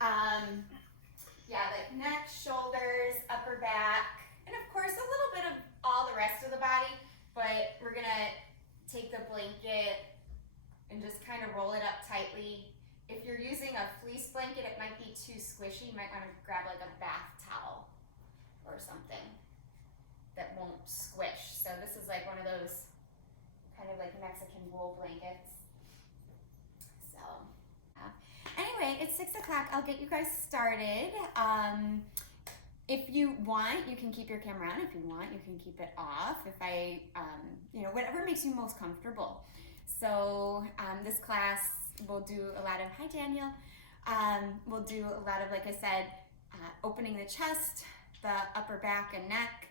Yeah, like neck, shoulders, upper back, and of course a little bit of all the rest of the body, but we're gonna take the blanket and just kind of roll it up tightly. If you're using a fleece blanket, it might be too squishy. You might want to grab like a bath towel or something that won't squish. So this is like one of those kind of like Mexican wool blankets. So anyway, it's 6 o'clock. I'll get you guys started. If you want, you can keep your camera on. If you want, you can keep it off. If I, whatever makes you most comfortable. So this class will do a lot of, hi Daniel, we'll do a lot of, like I said, opening the chest, the upper back and neck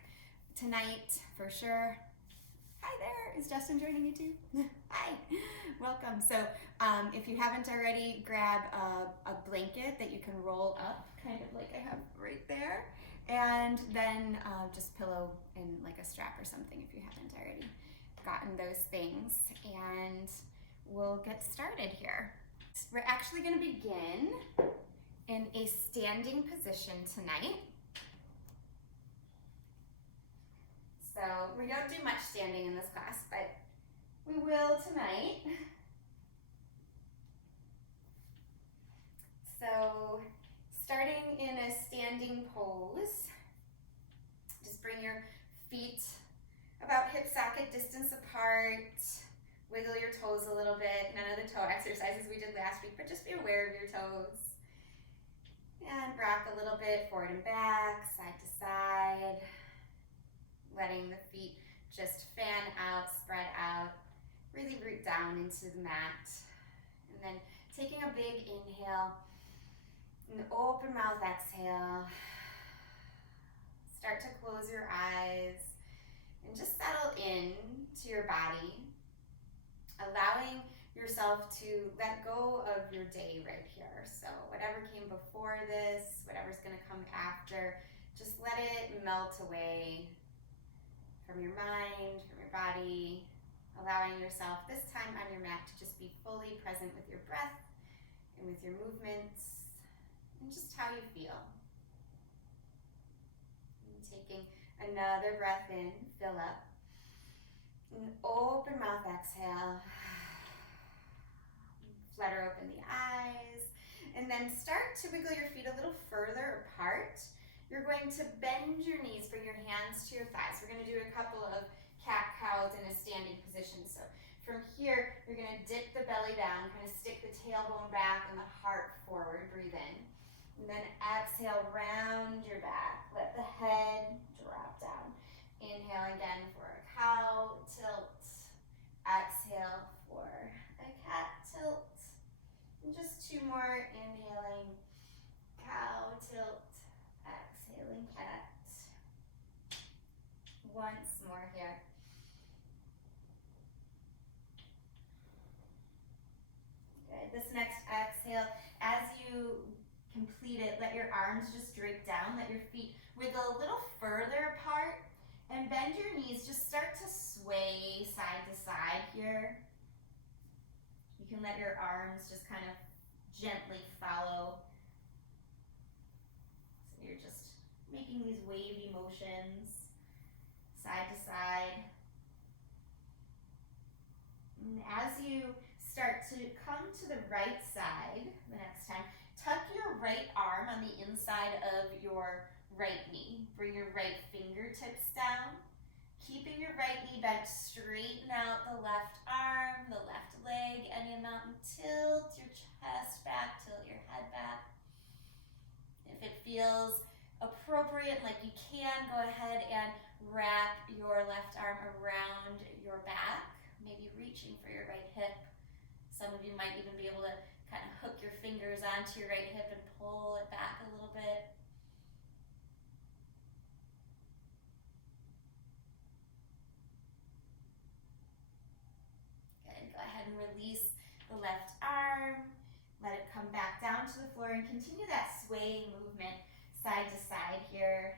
tonight for sure. Hi there, is Justin joining you too? Hi, welcome. So if you haven't already, grab a blanket that you can roll up, kind of like I have right there, and then just pillow in like a strap or something if you haven't already gotten those things, and we'll get started here. We're actually going to begin in a standing position tonight. So we don't do much standing in this class, but we will tonight. So starting in a standing pose, just bring your feet about hip socket distance apart. Wiggle your toes a little bit. None of the toe exercises we did last week, but just be aware of your toes. And rock a little bit forward and back, side to side. Letting the feet just fan out, spread out, really root down into the mat. And then taking a big inhale, and open mouth exhale. Start to close your eyes and just settle in to your body, allowing yourself to let go of your day right here. So whatever came before this, whatever's gonna come after, just let it melt away from your mind, from your body, allowing yourself this time on your mat to just be fully present with your breath and with your movements and just how you feel. And taking another breath in, fill up, and open mouth exhale. Flutter open the eyes, and then start to wiggle your feet a little further apart. You're going to bend your knees, bring your hands to your thighs. We're going to do a couple of cat-cows in a standing position. So from here, you're going to dip the belly down, kind of stick the tailbone back and the heart forward, breathe in. And then exhale, round your back. Let the head drop down. Inhale again for a cow tilt. Exhale for a cat tilt. And just two more, inhaling, cow tilt. Exhaling cat. Once more here. Good. This next exhale, as you complete it, let your arms just drape down, let your feet wiggle a little further apart, and bend your knees. Just start to sway side to side here. You can let your arms just kind of gently follow. So you're just making these wavy motions side to side. And as you start to come to the right side the next time, tuck your right arm on the inside of your right knee. Bring your right fingertips down. Keeping your right knee bent, straighten out the left arm, the left leg, any amount, and tilt your chest back, tilt your head back. If it feels appropriate, like you can, go ahead and wrap your left arm around your back, maybe reaching for your right hip. Some of you might even be able to kind of hook your fingers onto your right hip and pull it back a little bit. Good, go ahead and release the left arm. Let it come back down to the floor and continue that swaying movement side to side here.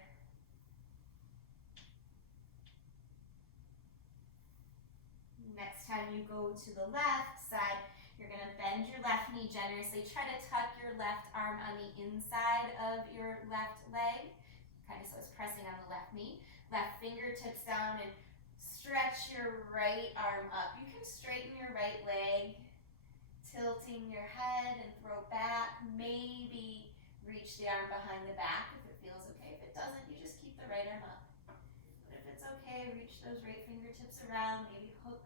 Next time you go to the left side, you're going to bend your left knee me generously. Try to tuck your left arm on the inside of your left leg, kind of so it's pressing on the left knee. Left fingertips down and stretch your right arm up. You can straighten your right leg, tilting your head and throw back. Maybe reach the arm behind the back if it feels okay. If it doesn't, you just keep the right arm up. But if it's okay, reach those right fingertips around, maybe hook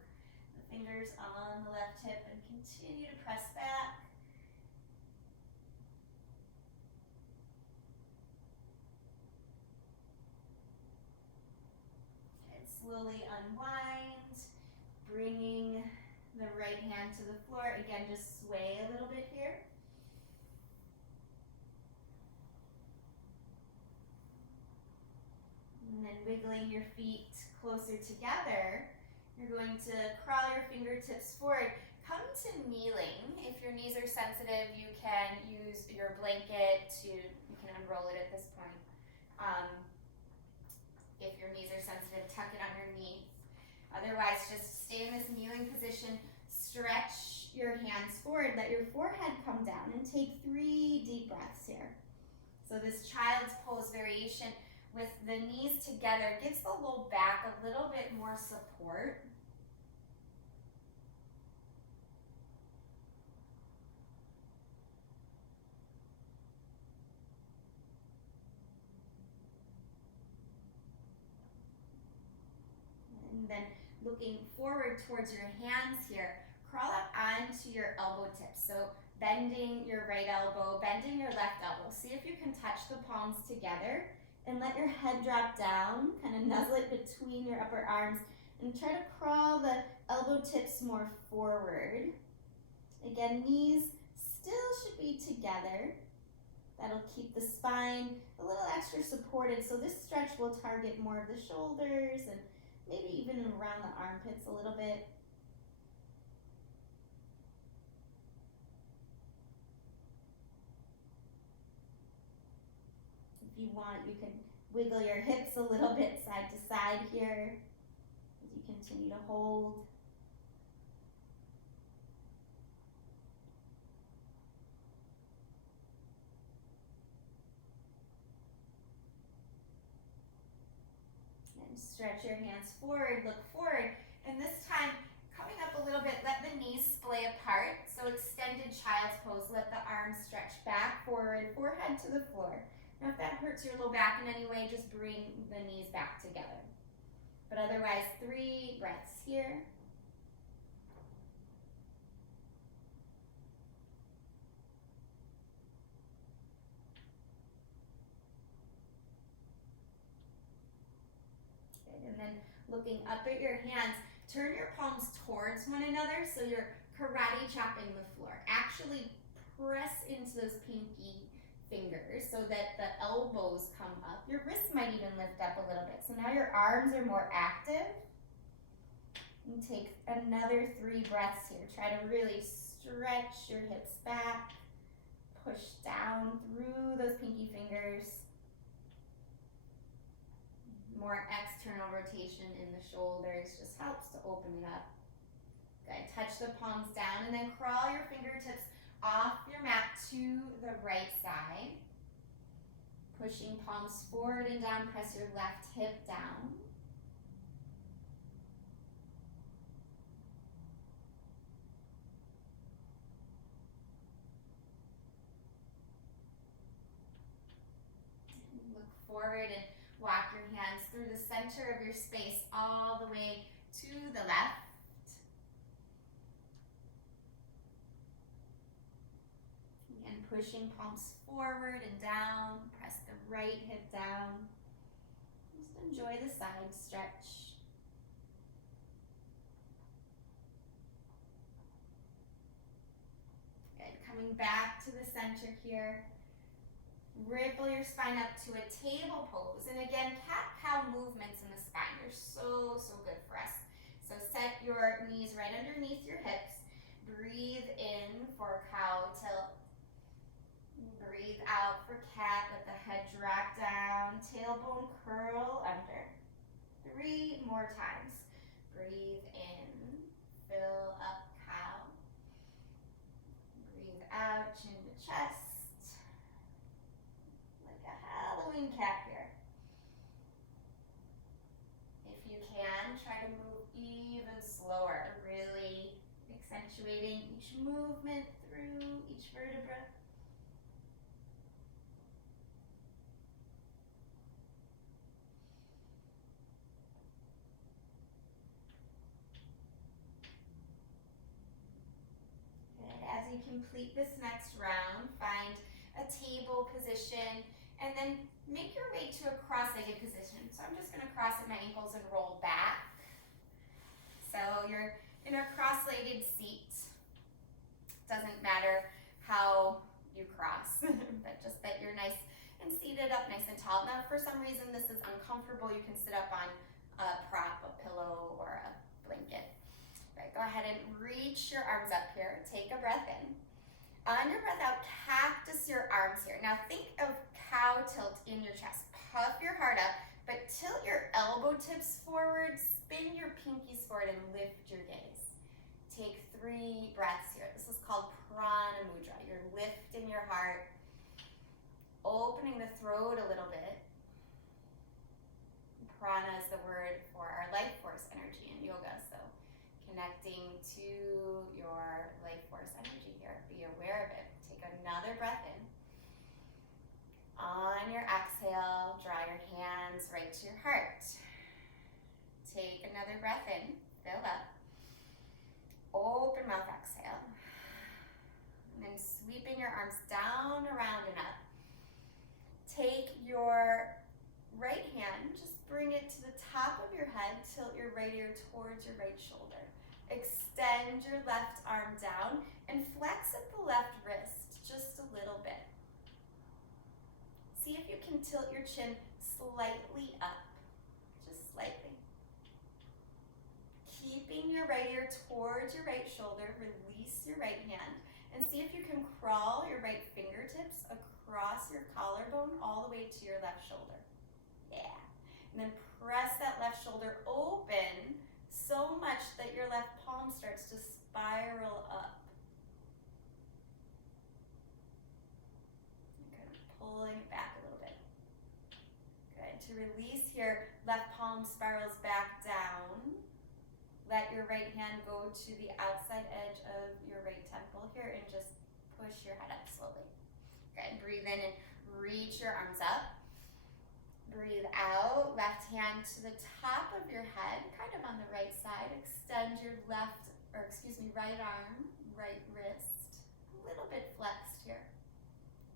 the fingers on the left hip and continue to press back. And slowly unwind, bringing the right hand to the floor. Again, just sway a little bit here. And then wiggling your feet closer together, you're going to crawl your fingertips forward. Come to kneeling. If your knees are sensitive, you can use your blanket you can unroll it at this point. If your knees are sensitive, tuck it on your knees. Otherwise, just stay in this kneeling position. Stretch your hands forward. Let your forehead come down and take 3 deep breaths here. So this child's pose variation with the knees together gives the low back a little bit more support. And then looking forward towards your hands here, crawl up onto your elbow tips. So bending your right elbow, bending your left elbow. See if you can touch the palms together and let your head drop down, kind of nuzzle it between your upper arms and try to crawl the elbow tips more forward. Again, knees still should be together. That'll keep the spine a little extra supported. So this stretch will target more of the shoulders and maybe even around the armpits a little bit. If you want, you can wiggle your hips a little bit side to side here as you continue to hold. And stretch your hands forward, look forward, and this time coming up a little bit, let the knees splay apart. So extended child's pose, let the arms stretch back, forward, forehead to the floor. Now if that hurts your low back in any way, just bring the knees back together. But otherwise, 3 breaths here. Good. And then looking up at your hands, turn your palms towards one another so you're karate chopping the floor. Actually press into those pinky fingers so that the elbows come up. Your wrists might even lift up a little bit. So now your arms are more active. And take another 3 breaths here. Try to really stretch your hips back. Push down through those pinky fingers. More external rotation in the shoulders just helps to open it up. Good. Touch the palms down and then crawl your fingertips off your mat to the right side. Pushing palms forward and down, press your left hip down. And look forward and walk your hands through the center of your space all the way to the left. Pushing palms forward and down, press the right hip down. Just enjoy the side stretch. Good, coming back to the center here. Ripple your spine up to a table pose. And again, cat-cow movements in the spine are so good for us. So set your knees right underneath your hips. Breathe in for cow tilt. Breathe out for cat, let the head drop down, tailbone curl under. 3 more times. Breathe in, fill up cow. Breathe accentuating each movement through each vertebra. Good. As you complete this next round, find a table position and then make your way to a cross-legged position. So I'm just going to cross at my ankles and roll back. So you're in a cross-legged seat. Doesn't matter how you cross, but just that you're nice and seated up nice and tall. Now, if for some reason this is uncomfortable, you can sit up on a prop, a pillow, or a blanket. Right, go ahead and reach your arms up here. Take a breath in. On your breath out, cactus your arms here. Now think of cow tilt in your chest. Puff your heart up, but tilt your elbow tips forward, spin your pinkies forward, and lift your gaze. Take 3 breaths here. This is called Prana Mudra. You're lifting your heart, opening the throat a little bit. Prana is the word for our life force energy in yoga, so connecting to your life force energy here. Be aware of it. Take another breath in. On your exhale, draw your hands right to your heart. Take another breath in, fill up. Open mouth, exhale. And then sweeping your arms down, around, and up. Take your right hand, just bring it to the top of your head, tilt your right ear towards your right shoulder. Extend your left arm down and flex at the left wrist just a little bit. See if you can tilt your chin slightly up, just slightly. Keeping your right ear towards your right shoulder, release your right hand, and see if you can crawl your right fingertips across your collarbone all the way to your left shoulder. Yeah. And then press that left shoulder open so much that your left palm starts to spiral up. Kind of pulling it back a little bit. Good. To release here, left palm spirals back down. Let your right hand go to the outside edge of your right temple here and just push your head up slowly. Good. Breathe in and reach your arms up. Breathe out, left hand to the top of your head, kind of on the right side. Extend your right arm, right wrist, a little bit flexed here.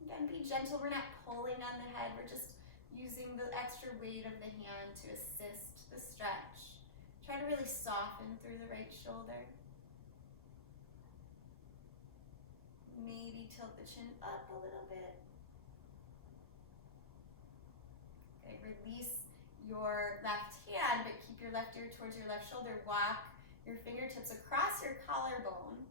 Again, be gentle. We're not pulling on the head. We're just using the extra weight of the hand to assist the stretch. Try to really soften through the right shoulder. Maybe tilt the chin up a little bit. Okay, release your left hand, but keep your left ear towards your left shoulder. Walk your fingertips across your collarbone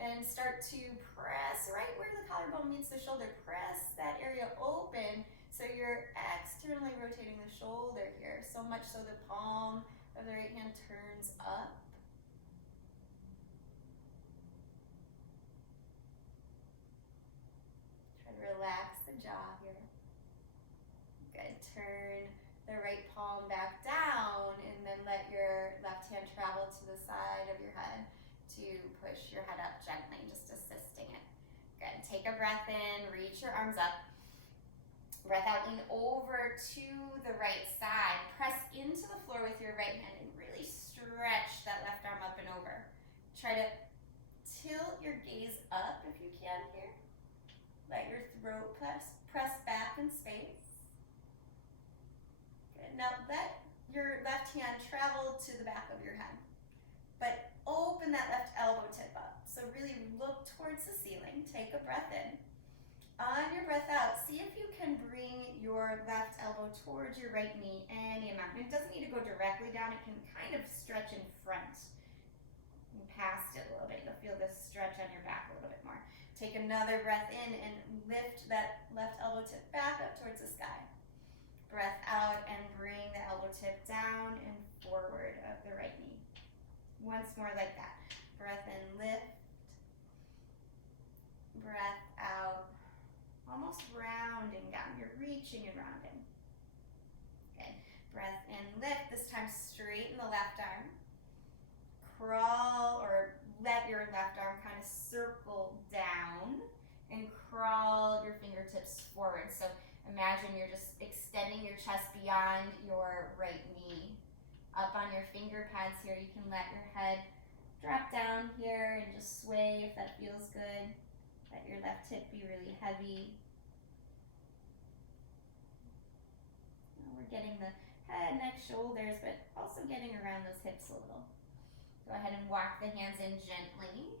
and start to press right where the collarbone meets the shoulder. Press that area open so you're externally rotating the shoulder here, so much so the palm of the right hand turns up. Try to relax the jaw here. Good. Turn the right palm back down and then let your left hand travel to the side of your head to push your head up gently, just assisting it. Good. Take a breath in, reach your arms up. Breath out, lean over to the right side. Press into the floor with your right hand and really stretch that left arm up and over. Try to tilt your gaze up if you can here. Let your throat press back in space. Good. Now let your left hand travel to the back of your head, but open that left elbow tip up. So really look towards the ceiling. Take a breath in. On your breath out, see if you can bring your left elbow towards your right knee any amount. And it doesn't need to go directly down. It can kind of stretch in front and past it a little bit. You'll feel this stretch on your back a little bit more. Take another breath in and lift that left elbow tip back up towards the sky. Breath out and bring the elbow tip down and forward of the right knee. Once more like that. Breath in, lift. Breath out. Almost rounding down. You're reaching and rounding. Good. Breath in, lift. This time straighten the left arm. Crawl or let your left arm kind of circle down and crawl your fingertips forward. So imagine you're just extending your chest beyond your right knee. Up on your finger pads here, you can let your head drop down here and just sway if that feels good. Let your left hip be really heavy. Now we're getting the head, neck, shoulders, but also getting around those hips a little. Go ahead and walk the hands in gently.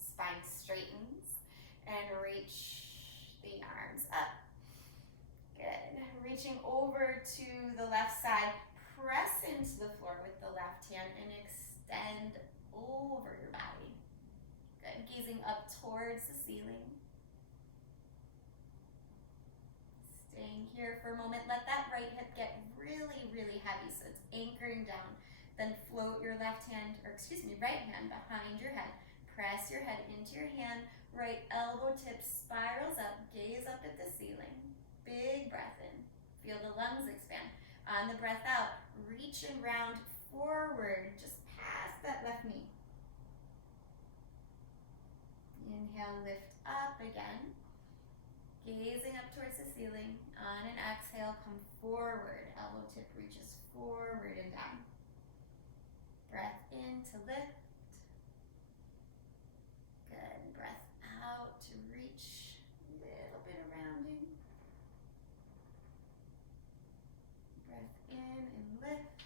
Spine straightens and reach the arms up. Good. Reaching over to the left side, press into the floor with the left hand and extend over your body. Good. Gazing up towards the ceiling. Staying here for a moment. Let that right hip get really, really heavy so it's anchoring down. Then float your right hand behind your head. Press your head into your hand. Right elbow tip spirals up. Gaze up at the ceiling. Big breath in. Feel the lungs expand. On the breath out, reach and round forward, just past that left knee. Inhale, lift up again. Gazing up towards the ceiling. On an exhale, come forward. Elbow tip reaches forward and down. Breath in to lift. Good. Breath out to reach. A little bit of rounding. Breath in and lift.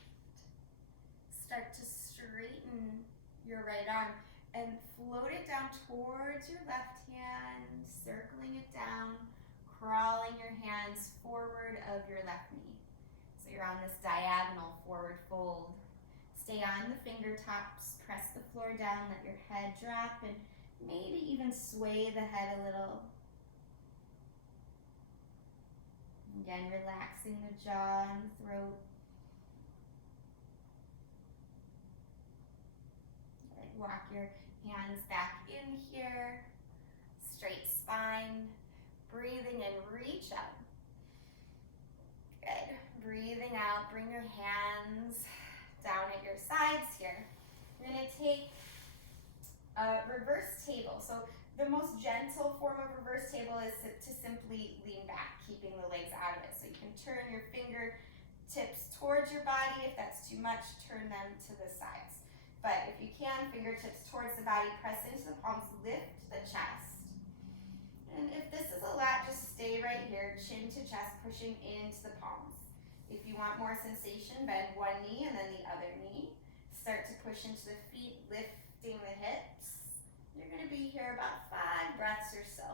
Start to straighten your right arm and float it down towards your left hand, circling it down, crawling your hands forward of your left knee. So you're on this diagonal forward fold. Stay on the fingertips, press the floor down, let your head drop, and maybe even sway the head a little. Again, relaxing the jaw and the throat. Good. Walk your hands back in here, straight spine. Breathing in, reach up. Good. Breathing out, bring your hands down at your sides here. We're going to take a reverse table. So the most gentle form of reverse table is to simply lean back, keeping the legs out of it. So you can turn your fingertips towards your body. If that's too much, turn them to the sides. But if you can, fingertips towards the body, press into the palms, lift the chest. And if this is a lot, just stay right here, chin to chest, pushing into the palms. If you want more sensation, bend one knee and then the other knee. Start to push into the feet, lifting the hips. You're going to be here about 5 breaths or so.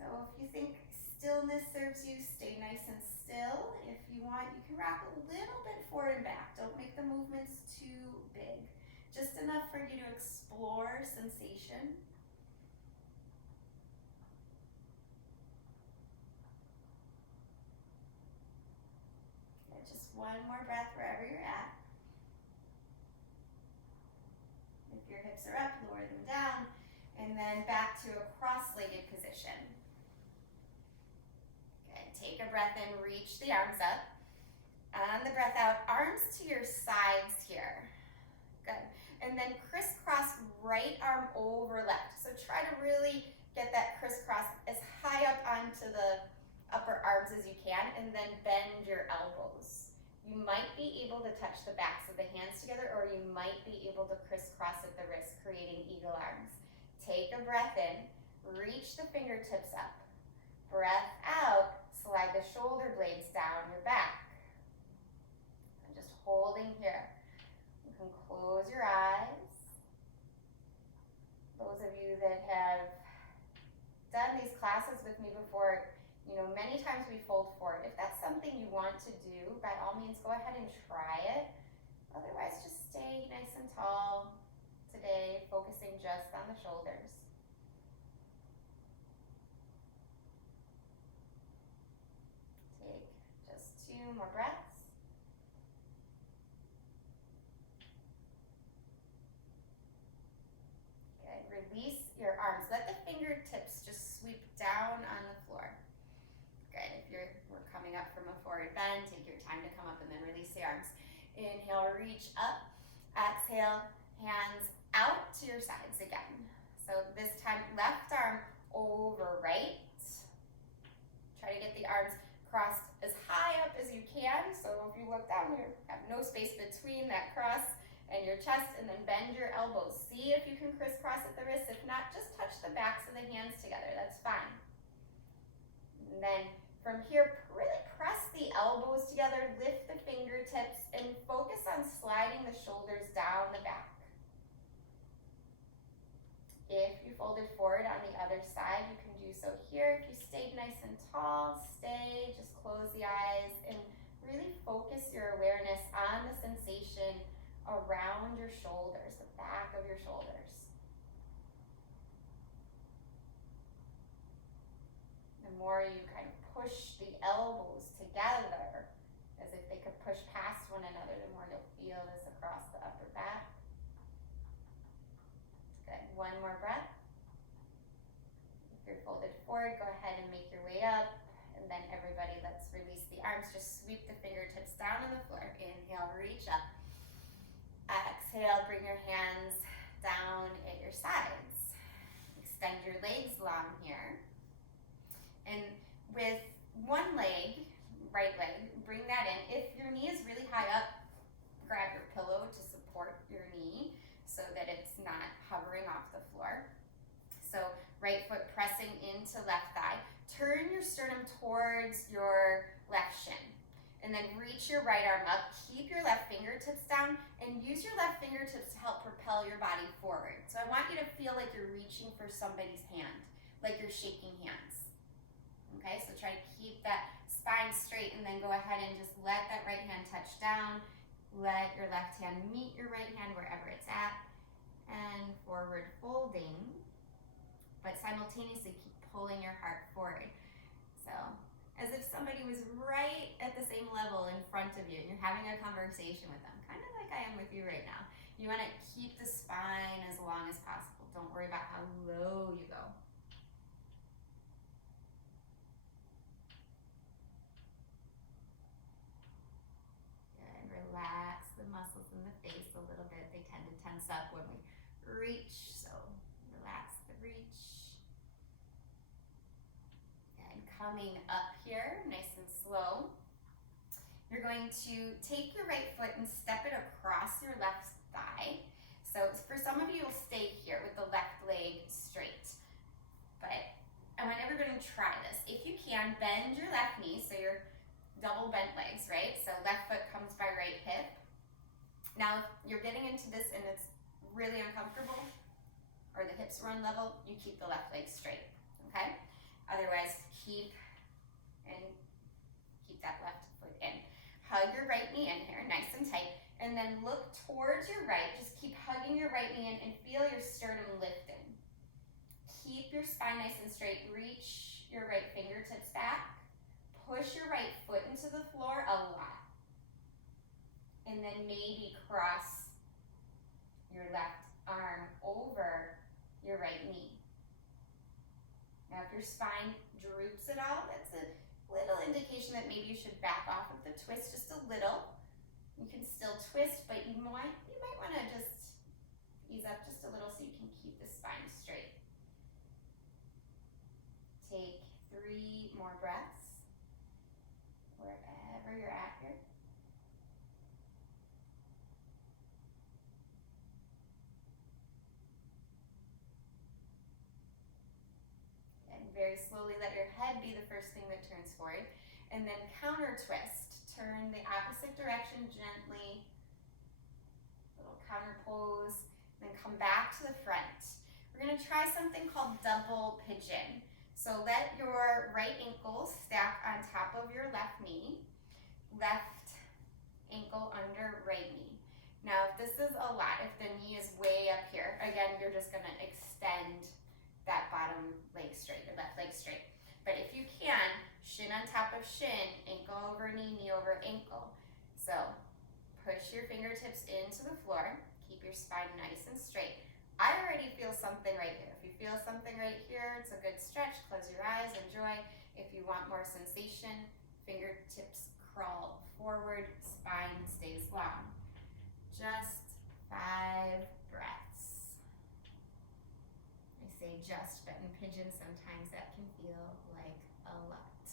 So if you think stillness serves you, stay nice and still. If you want, you can rock a little bit forward and back. Don't make the movements too big. Just enough for you to explore sensation. Just one more breath wherever you're at. If your hips are up, lower them down. And then back to a cross-legged position. Good. Take a breath in, reach the arms up. On the breath out, arms to your sides here. Good. And then crisscross right arm over left. So try to really get that crisscross as high up onto the upper arms as you can, and then bend your elbows. You might be able to touch the backs of the hands together, or you might be able to crisscross at the wrist, creating eagle arms. Take a breath in, reach the fingertips up. Breath out, slide the shoulder blades down your back. I'm just holding here. You can close your eyes. Those of you that have done these classes with me before, many times we fold forward. If that's something you want to do, by all means, go ahead and try it. Otherwise, just stay nice and tall today, focusing just on the shoulders. Take just 2 more breaths. Good. Release your arms. Let the fingertips just sweep down on the floor. Good. If we're coming up from a forward bend, take your time to come up and then release the arms. Inhale, reach up. Exhale, hands out to your sides again. So this time, left arm over right. Try to get the arms crossed as high up as you can. So if you look down, you have no space between that cross and your chest, and then bend your elbows. See if you can crisscross at the wrists. If not, just touch the backs of the hands together. That's fine. And then from here, really press the elbows together, lift the fingertips, and focus on sliding the shoulders down the back. If you folded forward on the other side, you can do so here. If you stayed nice and tall, stay, just close the eyes and really focus your awareness on the sensation around your shoulders, the back of your shoulders. The more you kind of push the elbows together, as if they could push past one another, the more you'll feel this across the upper back. Good, one more breath. If you're folded forward, go ahead and make your way up. And then everybody, let's release the arms. Just sweep the fingertips down on the floor. Inhale, reach up. Exhale, bring your hands down at your sides. Extend your legs long here. And with one leg, right leg, bring that in. If your knee is really high up, grab your pillow to support your knee so that it's not hovering off the floor. So right foot pressing into left thigh. Turn your sternum towards your left shin. And then reach your right arm up. Keep your left fingertips down and use your left fingertips to help propel your body forward. So I want you to feel like you're reaching for somebody's hand, like you're shaking hands. Okay, so try to keep that spine straight and then go ahead and just let that right hand touch down. Let your left hand meet your right hand wherever it's at. And forward folding, but simultaneously keep pulling your heart forward. So as if somebody was right at the same level in front of you and you're having a conversation with them, kind of like I am with you right now. You want to keep the spine as long as possible. Don't worry about how low you go. Good. Relax the muscles in the face a little bit. They tend to tense up when we reach, so relax the reach. Coming up here, nice and slow. You're going to take your right foot and step it across your left thigh. So for some of you, you'll stay here with the left leg straight. But I want everybody to try this. If you can, bend your left knee, so you're double bent legs, right? So left foot comes by right hip. Now, if you're getting into this and it's really uncomfortable, or the hips run level, you keep the left leg straight, okay? Otherwise, keep that left foot in. Hug your right knee in here, nice and tight, and then look towards your right. Just keep hugging your right knee in and feel your sternum lifting. Keep your spine nice and straight. Reach your right fingertips back. Push your right foot into the floor a lot. And then maybe cross your left arm over your right knee. Now, if your spine droops at all, that's a little indication that maybe you should back off of the twist just a little. You can still twist, but you might want to just ease up just a little so you can keep the spine straight. Take 3 more breaths, wherever you're at here. Very slowly let your head be the first thing that turns forward. And then counter twist. Turn the opposite direction gently. Little counter pose. Then come back to the front. We're going to try something called double pigeon. So let your right ankle stack on top of your left knee. Left ankle under right knee. Now, if this is a lot, if the knee is way up here, again, you're just going to extend that bottom leg straight, your left leg straight. But if you can, shin on top of shin, ankle over knee, knee over ankle. So push your fingertips into the floor. Keep your spine nice and straight. I already feel something right here. If you feel something right here, it's a good stretch. Close your eyes, enjoy. If you want more sensation, fingertips crawl forward, spine stays long. Just 5 breaths. say just, but in pigeon sometimes that can feel like a lot.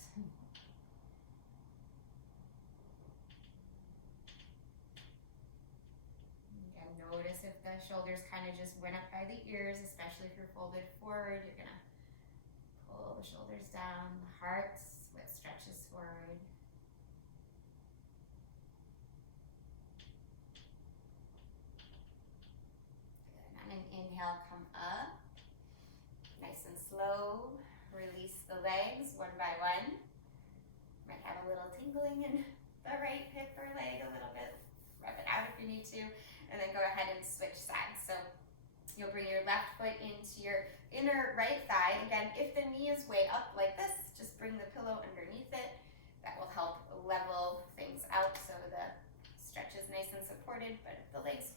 Again, notice if the shoulders kind of just went up by the ears, especially if you're folded forward. You're gonna pull the shoulders down, the heart, what stretches forward. Good. On an inhale, come up. Nice and slow. Release the legs one by one. Might have a little tingling in the right hip or leg a little bit. Rub it out if you need to. And then go ahead and switch sides. So you'll bring your left foot into your inner right thigh. Again, if the knee is way up like this, just bring the pillow underneath it. That will help level things out so the stretch is nice and supported. But if the leg's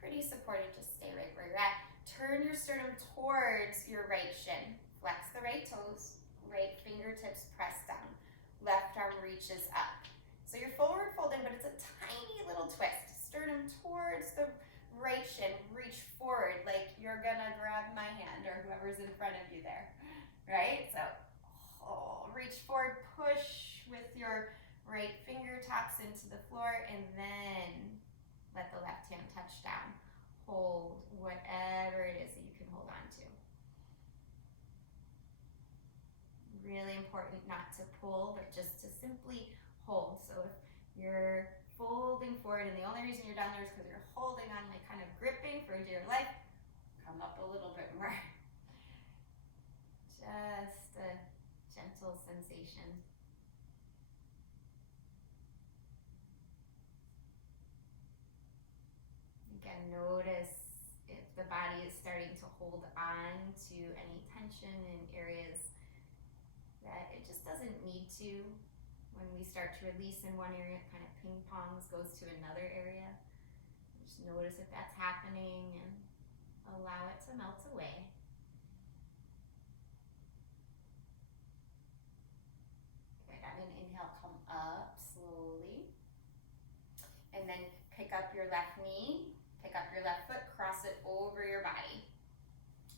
pretty supported, just stay right where you're at. Turn your sternum towards your right shin. Flex the right toes. Right fingertips press down. Left arm reaches up. So you're forward folding, but it's a tiny little twist. Sternum towards the right shin, reach forward like you're gonna grab my hand or whoever's in front of you there, right? So reach forward, push with your right fingertips into the floor, and then let the left hand touch down. Hold whatever it is that you can hold on to. Really important not to pull, but just to simply hold. So if you're folding forward and the only reason you're down there is because you're holding on, like kind of gripping for dear life, come up a little bit more. Just a gentle sensation. Again, notice if the body is starting to hold on to any tension in areas that it just doesn't need to. When we start to release in one area, it kind of ping pongs, goes to another area. Just notice if that's happening and allow it to melt away. Good, on an inhale, come up slowly. And then pick up your left knee, pick up your left foot, cross it over your body.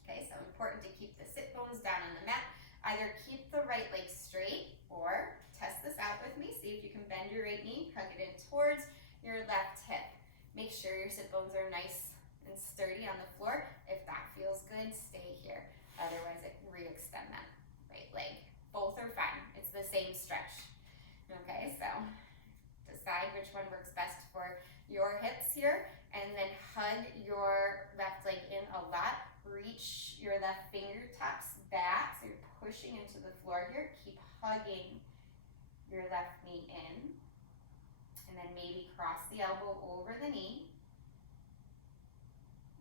Okay, so important to keep the sit bones down on the mat. Either keep the right leg straight or test this out with me. See if you can bend your right knee, hug it in towards your left hip. Make sure your sit bones are nice and sturdy on the floor. If that feels good, stay here. Otherwise, re-extend that right leg. Both are fine. It's the same stretch. Okay, so decide which one works best for your hips here, and then hug your left leg in a lot. Reach your left fingertips back, so you're pushing into the floor here. Keep hugging your left knee in, and then maybe cross the elbow over the knee.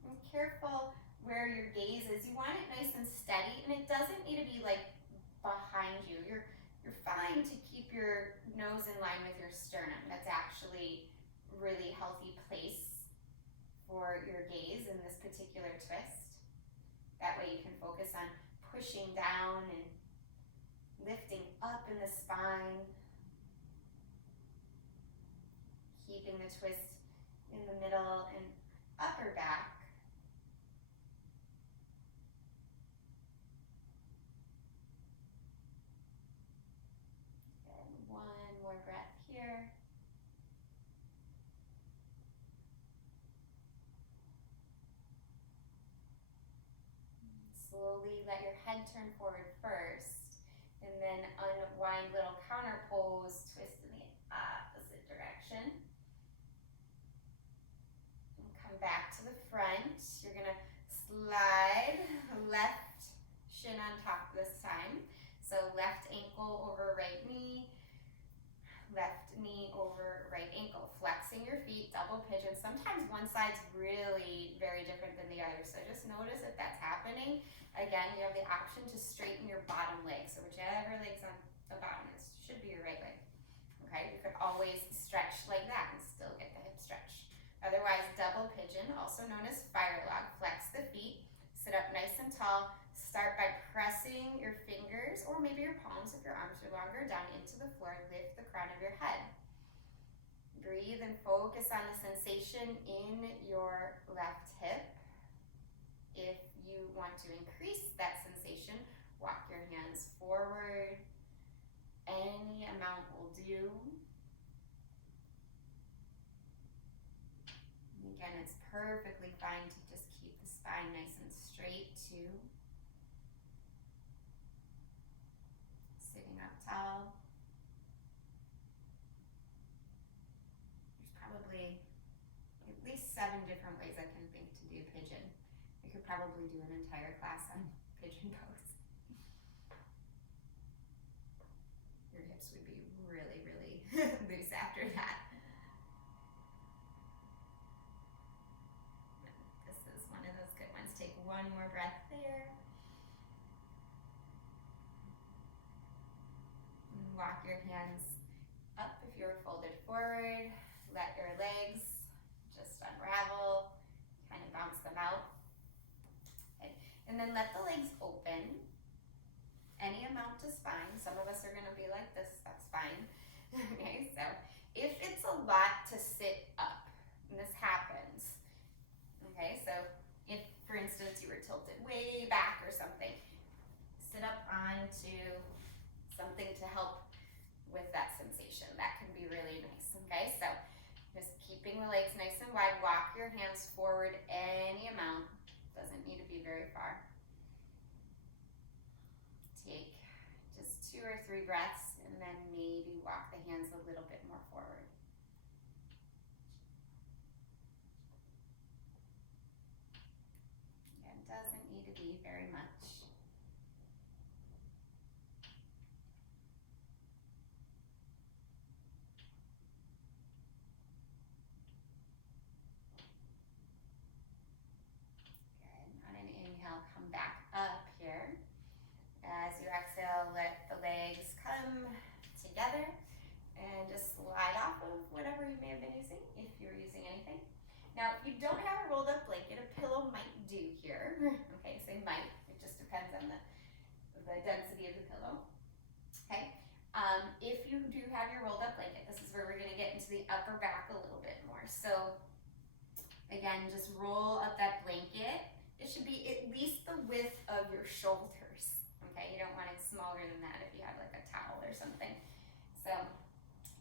And careful where your gaze is. You want it nice and steady, and it doesn't need to be like behind you. You're fine to keep your nose in line with your sternum. That's actually a really healthy place for your gaze in this particular twist. That way you can focus on pushing down and lifting up in the spine, keeping the twist in the middle and upper back. And one more breath here. Slowly let your head turn forward first, and then unwind little counter pose, twist in the opposite direction. And come back to the front. You're gonna slide left shin on top this time. So left ankle over right knee, left knee over right ankle. Flexing your feet, double pigeon. Sometimes one side's really very different than the other, so just notice if that's happening. Again, you have the option to straighten your bottom leg, so whichever leg's on the bottom is should be your right leg. Okay, you could always stretch like that and still get the hip stretch. Otherwise, double pigeon, also known as fire log. Flex the feet, sit up nice and tall. Start by pressing your fingers, or maybe your palms if your arms are longer, down into the floor. Lift the crown of your head. Breathe and focus on the sensation in your left hip. If you want to increase that sensation, walk your hands forward. Any amount will do. And again, it's perfectly fine to just keep the spine nice and straight too. Sitting up tall. There's probably at least 7 different ways I can think to do pigeon. I could probably do an entire class on pigeon pose. Your hips would be really, really loose after that. This is one of those good ones. Take one more breath there. And walk your hands up if you're folded forward. Let your legs just unravel. Kind of bounce them out. Okay. And then let the legs open. Any amount to spine. Some of us are going to be like this, that's fine. Okay, so if it's a lot to sit up, and this happens, okay, so if, for instance, you were tilted way back or something, sit up onto something to help with that sensation. That can be really nice, okay? So just keeping the legs nice and wide, walk your hands forward any amount, doesn't need to be very far. Take just 2 or 3 breaths and then maybe walk the hands a little bit more forward. It doesn't need to be very much. Good. On an inhale, come back up here. As you exhale, let the legs come together and just slide off of whatever you may have been using, if you're using anything. Now, if you don't have a rolled up blanket, a pillow might do here. Okay, say might, it just depends on the density of the pillow. Okay, if you do have your rolled up blanket, this is where we're gonna get into the upper back a little bit more. So again, just roll up that blanket. It should be at least the width of your shoulders. Okay, you don't want it smaller than that if you have like a towel or something. So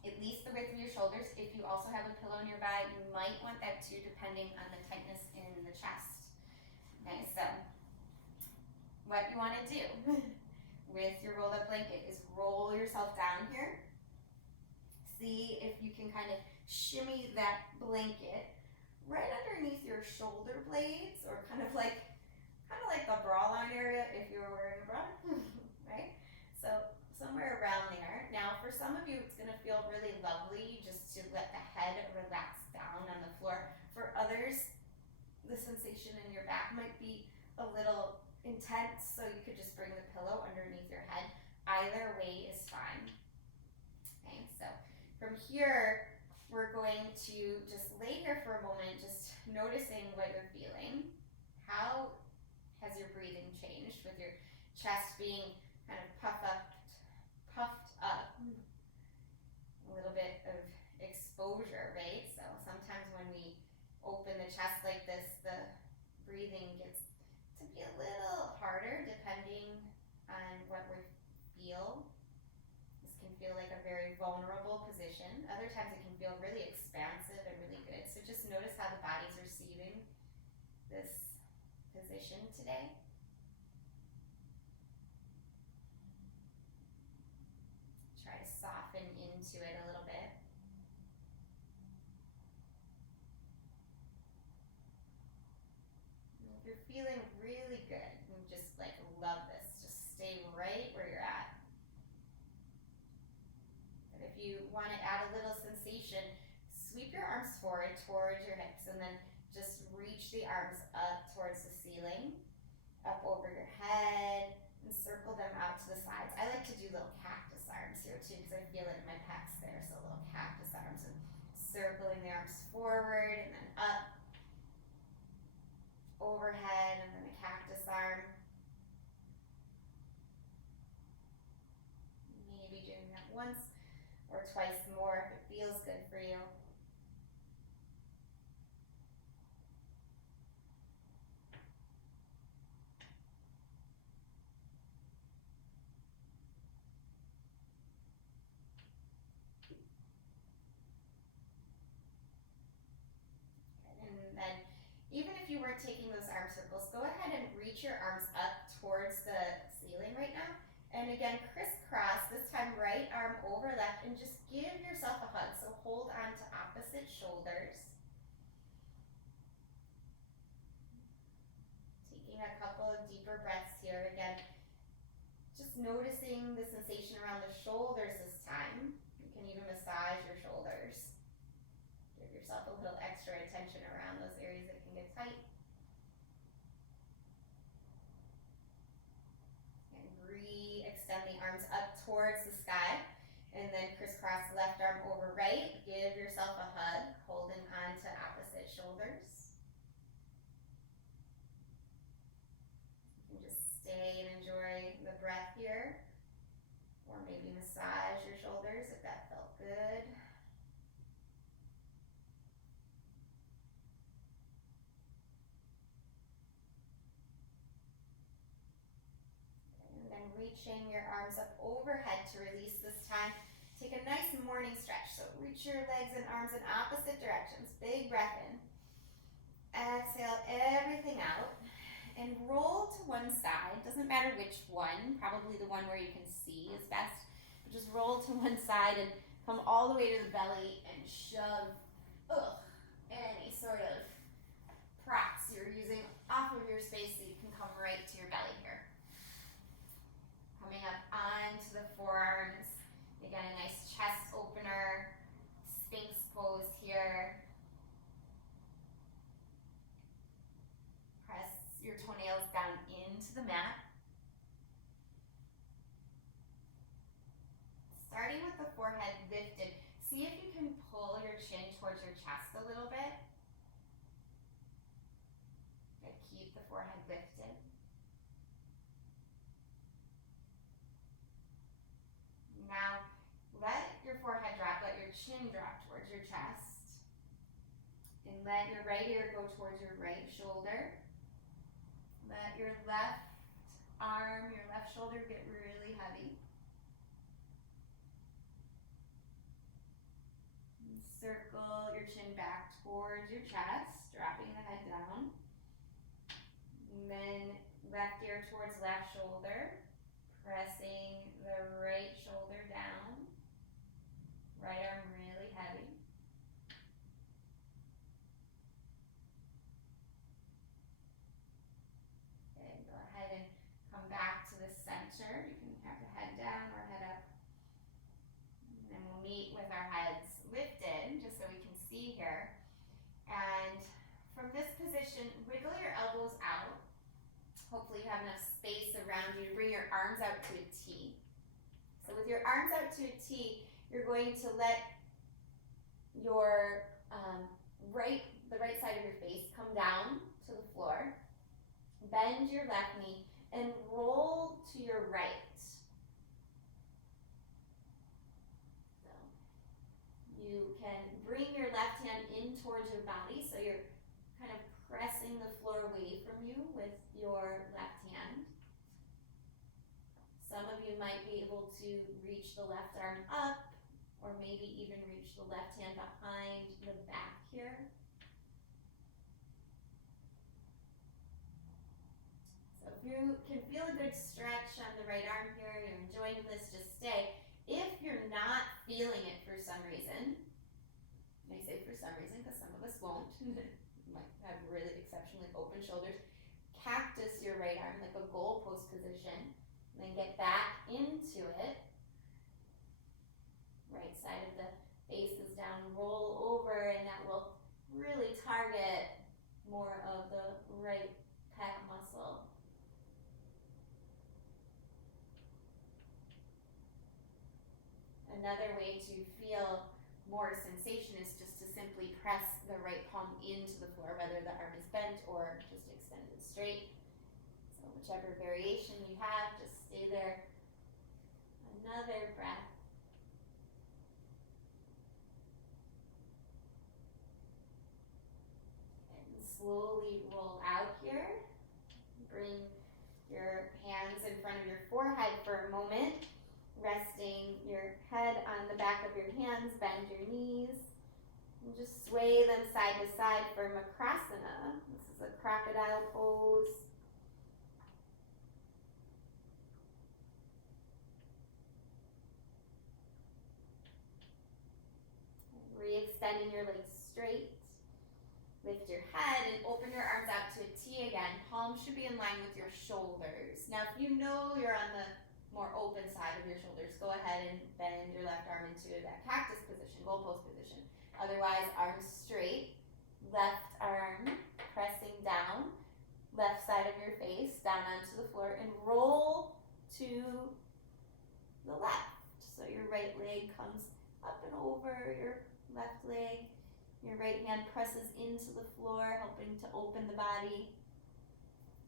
at least the width of your shoulders. If you also have a pillow nearby, you might want that too, depending on the tightness in the chest. Okay, so what you want to do with your rolled up blanket is roll yourself down here. See if you can kind of shimmy that blanket right underneath your shoulder blades, or kind of like the bra line area if you were wearing a bra, right? So somewhere around there. Now for some of you, it's gonna feel really lovely just to let the head relax down on the floor. For others, the sensation in your back might be a little intense, so you could just bring the pillow underneath your head. Either way is fine. Okay, so from here, we're going to just lay here for a moment, just noticing what you're feeling. How has your breathing changed, with your chest being kind of puffed up, a little bit of exposure, right? So sometimes when we open the chest like this, the breathing gets to be a little harder depending on what we feel. This can feel like a very vulnerable position. Other times it can feel really expansive and really good. So just notice how the body's receiving this position today. Try to soften into it a little bit. And if you're feeling really good, and just like love this, just stay right where you're at. But if you want to add a little sensation, sweep your arms forward towards your hips, and then just reach the arms up towards the ceiling, up over your head, and circle them out to the sides. I like to do little cactus arms here too, because I feel it in my pecs there, so little cactus arms, and circling the arms forward, and then up, overhead, and then a cactus arm. Maybe doing that once or twice more if it feels good for you. reach your arms up towards the ceiling right now. And again, crisscross, this time right arm over left, and just give yourself a hug. So hold on to opposite shoulders. Taking a couple of deeper breaths here. Again, just noticing the sensation around the shoulders this time. You can even massage your shoulders. Give yourself a little extra attention around those areas that can get tight. And re-extend the arms up towards the sky. And then crisscross left arm over right. Give yourself a hug, holding on to opposite shoulders. You can just stay and enjoy the breath here. Or maybe massage your shoulders if that felt good. And then reaching your arms up overhead to release this time. Take a nice morning stretch. So reach your legs and arms in opposite directions. Big breath in. Exhale everything out. And roll to one side. Doesn't matter which one. Probably the one where you can see is best. But just roll to one side and come all the way to the belly and shove any sort of props you're using off of your space so you can come right to your belly here. Coming up onto the forearms. Again, a nice chest opener, Sphinx pose here. Press your toenails down into the mat. Starting with the forehead lifted, see if you can pull your chin towards your chest a little bit. Good. Keep the forehead lifted. Now, let your forehead drop, let your chin drop towards your chest. And let your right ear go towards your right shoulder. Let your left arm, your left shoulder get really heavy. And circle your chin back towards your chest, dropping the head down. And then left ear towards left shoulder. Pressing the right shoulder down, right arm really heavy. Okay, go ahead and come back to the center. You can have the head down or head up. And then we'll meet with our heads lifted, just so we can see here. And from this position, wiggle your elbows out. Hopefully you have enough space around you to bring your arms out to a T. So with your arms out to a T, you're going to let your the right side of your face come down to the floor. Bend your left knee and roll to your right. So you can bring your left hand in towards your body, so you're kind of pressing the floor away from you with your left hand. Some of you might be able to reach the left arm up, or maybe even reach the left hand behind the back here. So if you can feel a good stretch on the right arm here, you're enjoying this, just stay. If you're not feeling it for some reason, I say for some reason because some of us won't, might have really exceptionally open shoulders, cactus your right arm like a goalpost position, and then get back into it. Right side of the face is down, roll over, and that will really target more of the right pec muscle. Another way to feel more sensation is just to simply press the right palm into the floor, whether the arm is bent or just extended straight. So whichever variation you have, just stay there. Another breath. And slowly roll out here. Bring your hands in front of your forehead for a moment. Resting your head on the back of your hands, bend your knees, and just sway them side to side for Makrasana. This is a crocodile pose. palms should be in line with your shoulders. Now, if you know you're on the more open side of your shoulders, go ahead and bend your left arm into that cactus position, goalpost position. Otherwise, arms straight, left arm pressing down, left side of your face down onto the floor, and roll to the left. So your right leg comes up and over your left leg. Your right hand presses into the floor, helping to open the body.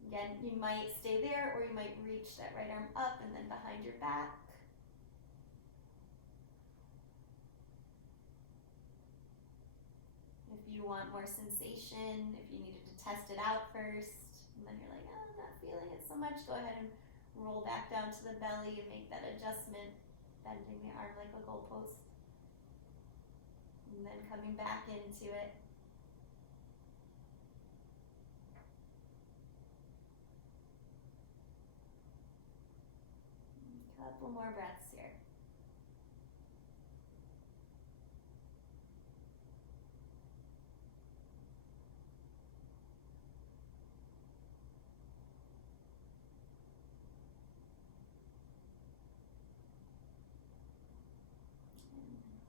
Again, you might stay there, or you might reach that right arm up and then behind your back. If you want more sensation, if you needed to test it out first, and then you're like, oh, I'm not feeling it so much, go ahead and roll back down to the belly and make that adjustment, bending the arm like a goalpost. And then coming back into it. A couple more breaths here.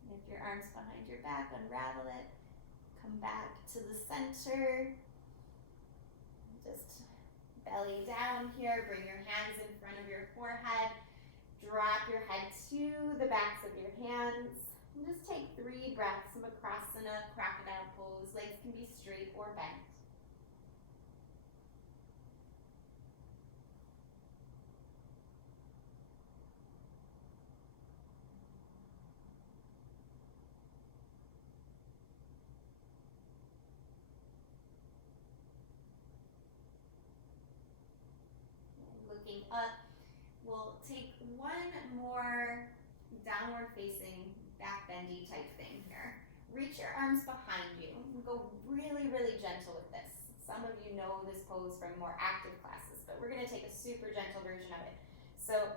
And if your arm's behind your back, unravel it. Come back to the center. Just belly down here. Bring your hands in front of your forehead. Drop your head to the backs of your hands. And just take 3 breaths of Makrasana, Crocodile Pose. Legs can be straight or bent. Looking up, we'll take one more downward facing, back bendy type thing here. Reach your arms behind you and go really, really gentle with this. Some of you know this pose from more active classes, but we're gonna take a super gentle version of it. So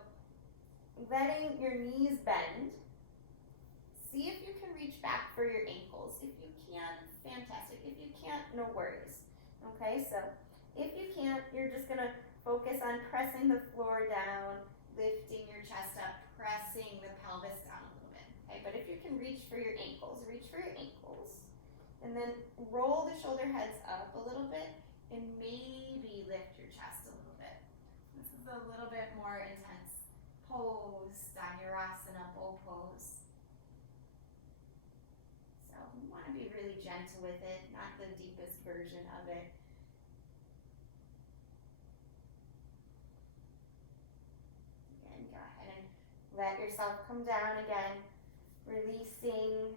letting your knees bend. See if you can reach back for your ankles. If you can, fantastic. If you can't, no worries. Okay, so if you can't, you're just gonna focus on pressing the floor down, lifting your chest up, pressing the pelvis down a little bit. Okay, but if you can reach for your ankles, reach for your ankles. And then roll the shoulder heads up a little bit and maybe lift your chest a little bit. This is a little bit more intense pose, Dhanurasana bow pose. So we want to be really gentle with it, not the deepest version of it. Let yourself come down again, releasing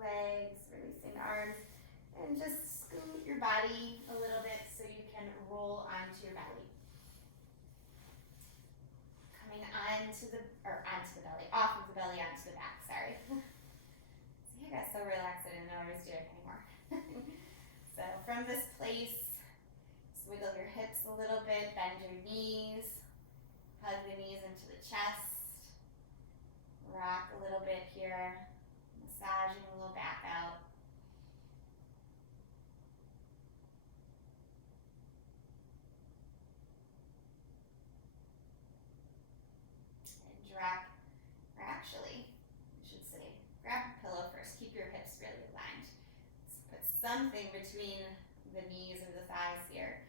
legs, releasing arms, and just scoot your body a little bit so you can roll onto your belly. Coming onto the belly, off of the belly onto the back, sorry. See, I got so relaxed I didn't know I was doing it anymore. So from this place, just wiggle your hips a little bit, bend your knees, hug the knees into the chest. Rock a little bit here, massaging a little back out. And drop, or actually, I should say, grab a pillow first. Keep your hips really aligned. Let's put something between the knees or the thighs here.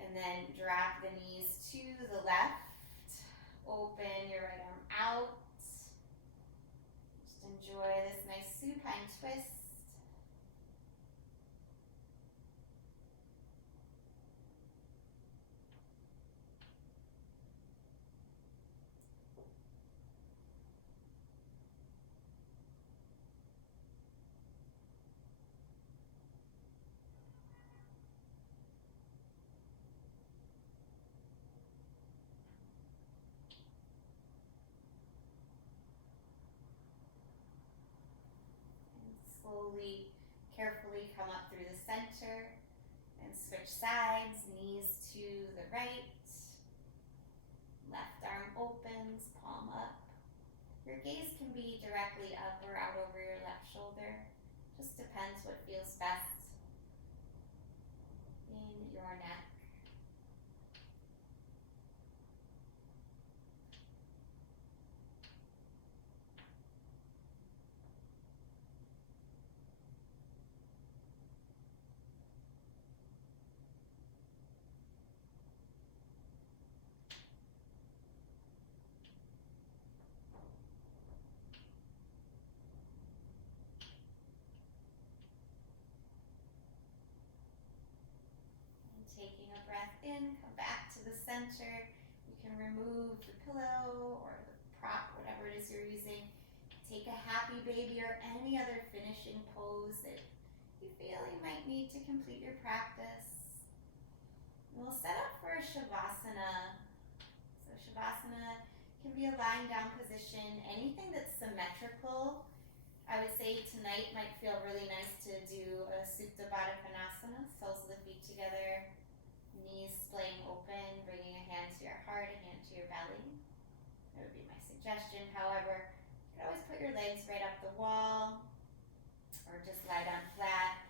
And then drop the knees to the left. Open your right arm out. Enjoy this nice supine twist. Slowly, carefully come up through the center and switch sides, knees to the right. Left arm opens, palm up. Your gaze can be directly up or out over your left shoulder. Just depends what feels best in your neck. to the center. You can remove the pillow or the prop, whatever it is you're using. Take a happy baby or any other finishing pose that you feel you might need to complete your practice. We'll set up for a Shavasana. So Shavasana can be a lying down position. Anything that's symmetrical, I would say tonight might feel really nice to do a Supta Baddha Konasana, soles of the feet together, knees splaying open, bringing a hand to your heart, a hand to your belly. That would be my suggestion. However, you can always put your legs right up the wall, or just lie down flat,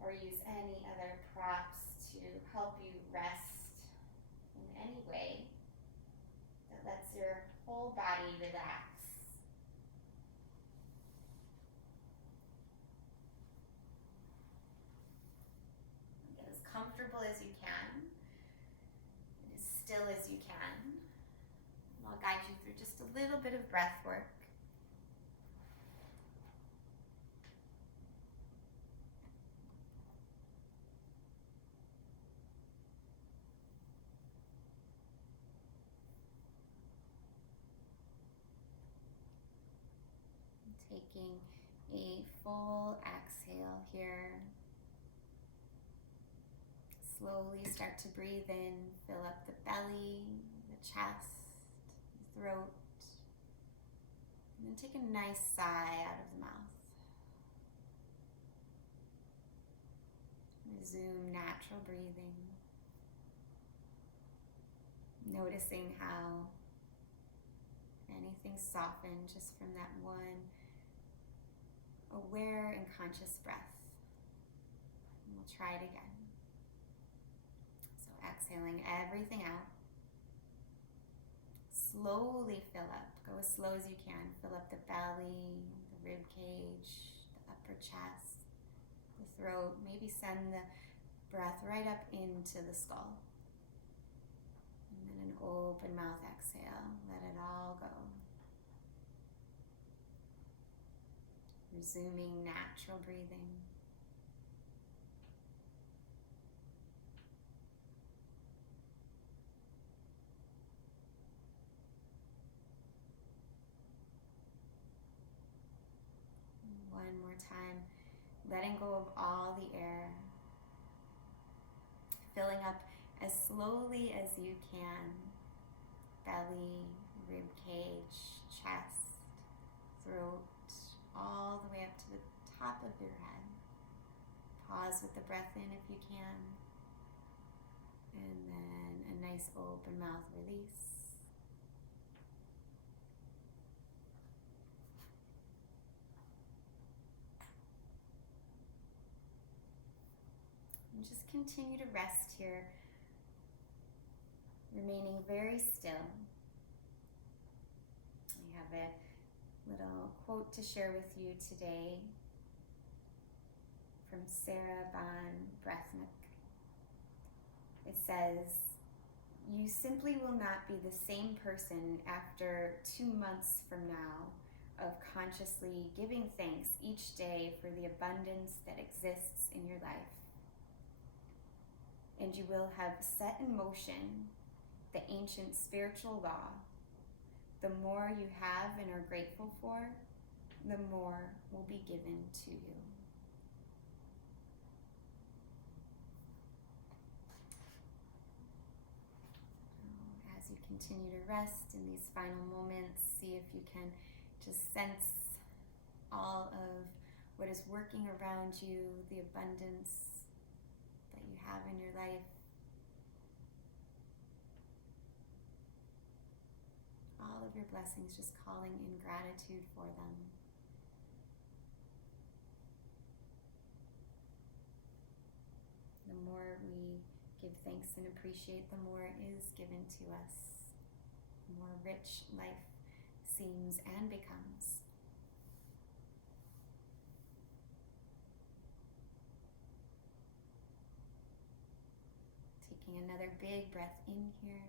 or use any other props to help you rest in any way that lets your whole body relax. Get as comfortable as you can, and as still as you can. And I'll guide you through just a little bit of breath work. Taking a full exhale here. Slowly start to breathe in, fill up the belly, the chest, the throat. And then take a nice sigh out of the mouth. Resume natural breathing. Noticing how anything softened just from that one aware and conscious breath. And we'll try it again. So exhaling everything out. Slowly fill up. Go as slow as you can. Fill up the belly, the rib cage, the upper chest, the throat. Maybe send the breath right up into the skull. And then an open mouth exhale. Let it all go. Resuming natural breathing. One more time, letting go of all the air. Filling up as slowly as you can. Belly, rib cage, chest, throat, all the way up to the top of your head. Pause with the breath in if you can. And then a nice open mouth release. And just continue to rest here, remaining very still. I have a little quote to share with you today from Sarah Von Brethnick. It says, "You simply will not be the same person after 2 months from now of consciously giving thanks each day for the abundance that exists in your life. And you will have set in motion the ancient spiritual law. The more you have and are grateful for, the more will be given to you." As you continue to rest in these final moments, see if you can just sense all of what is working around you, the abundance that you have in your life. All of your blessings, just calling in gratitude for them. The more we give thanks and appreciate, the more is given to us. The more rich life seems and becomes. Taking another big breath in here.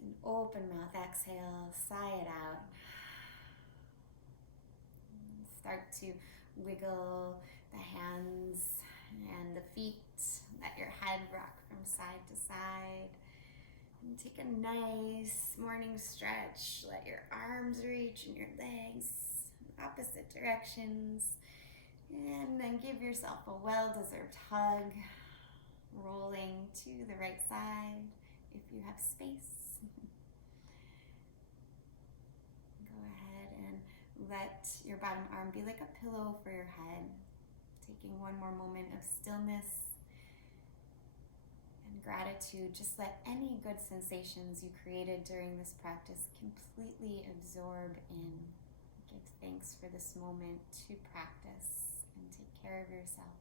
An open mouth exhale, sigh it out. Start to wiggle the hands and the feet Let your head rock from side to side. And take a nice morning stretch. Let your arms reach and your legs in opposite directions. And then give yourself a well-deserved hug, rolling to the right side if you have space. Go ahead and let your bottom arm be like a pillow for your head. Taking one more moment of stillness and gratitude. Just let any good sensations you created during this practice completely absorb in. Give thanks for this moment to practice and take care of yourself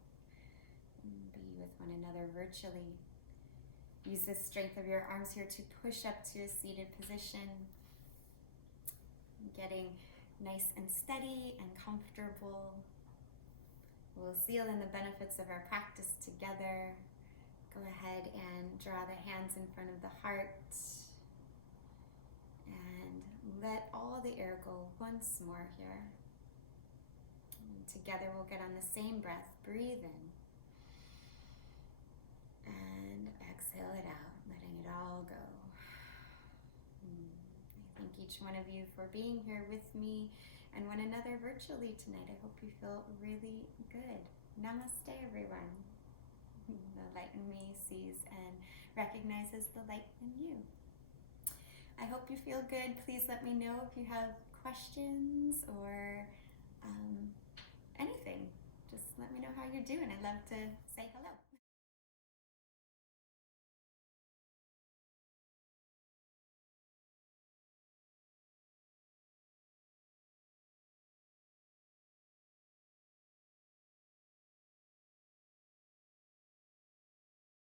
and be with one another virtually. Use the strength of your arms here to push up to a seated position. Getting nice and steady and comfortable. We'll seal in the benefits of our practice together. Go ahead and draw the hands in front of the heart. And let all the air go once more here. And together we'll get on the same breath. Breathe in. And exhale it out, letting it all go. I thank each one of you for being here with me and one another virtually tonight. I hope you feel really good. Namaste, everyone. The light in me sees and recognizes the light in you. I hope you feel good. Please let me know if you have questions or anything. Just let me know how you're doing. I'd love to say hello.